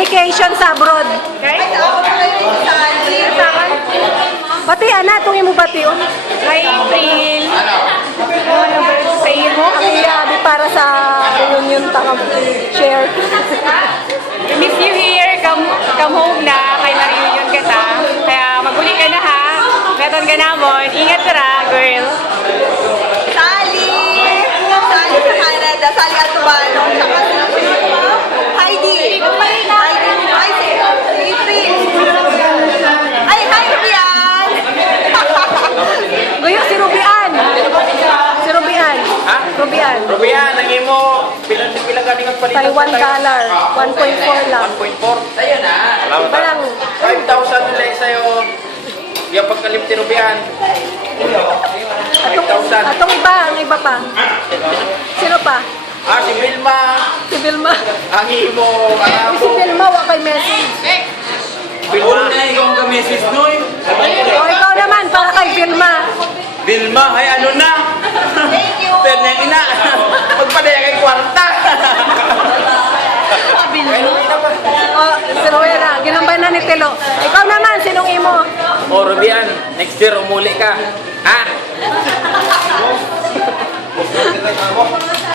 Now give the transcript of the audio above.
application sa abroad. Okay? Bati, ana, tungin mo bati, oh. Hi, April. Ano birthday mo? Ang ilabi para sa reunion, share. We miss you here. Come home na. Kay ma-reunion ka ta. Kaya maguli ka na ha. Meton ka namon. Ingat ka ra, girl. Sally! Sally sa Canada, Sally Altobano, saka si Heidi. Heidi, hi, si April. Ay, hi, Rubian! Guyo, si Rubian. Si Rubian. Ha? Rubian. Rubian, naging mo, pila ganing ang palitan $1. 1.4 lang. 1.4. Sa'yo na. Salamat. Parang, 5,000 nila sa'yo. Yung pagkalim ti Rubian. 5,000. atong iba pa. Sino pa? Si Vilma. Si Vilma. Ang imo, ang Si ako. Vilma, wa kay message. Vilma. Ikaw ang kamisis nun. O, ikaw naman, para kay Vilma. Vilma, ay ano na? Thank you! Pero na ina, magpadaya kay kwarta. O, si Rowena, ginambay na ni Telo. Ikaw naman, sinong imo? O Rubian, next year umuli ka. Ha?